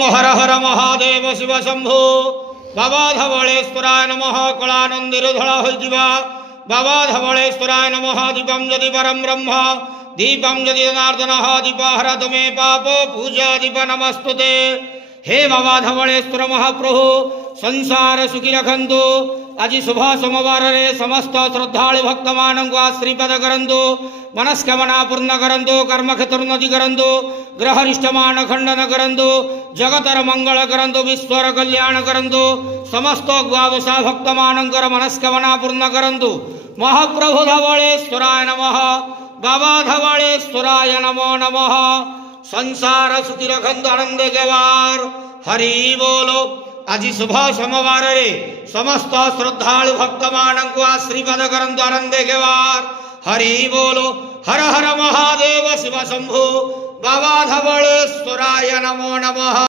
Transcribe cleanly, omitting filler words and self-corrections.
ओम हर हर महादेव शिव शंभो बाबा धवलेश्वराय नमः कलानंदिधला होइतिबा बाबा धवलेश्वराय नमः दीपम यदि परम ब्रह्म दीपम यदि जनार्दन दीपहर मे पाप पूजा दीप नमस्तुते। हे बाबा धवलेश्वर महाप्रभु संसार सुखी रखंतु। आज शुभ सोमवार रे समस्त श्रद्धालु भक्त मानक आश्रीपद करंतु, मनस्कामना पूर्ण करंतु, कर्म क्षेत्रोन्नति करंतु, ग्रहरिष्टमान खंडन करंतु, जगतर मंगल करंतु, विश्वर कल्याण करंतु, समस्त द्वादशा भक्त मानकर मनस्कामना पूर्ण करंतु। महाप्रभु धवलेश्वराय नमः, बाबा धवलेश्वराय नमो नमः। संसार सुखी रखंतु, आनंद गवार हरि बोलो। आज शुभ सोमवार रे समस्त श्रद्धालु भक्त मानक आश्रीपद करंतु, आनंद गवार हरि बोलो। हर हर महादेव शिव शंभो बाबा धवलेश्वराय नमो नमः।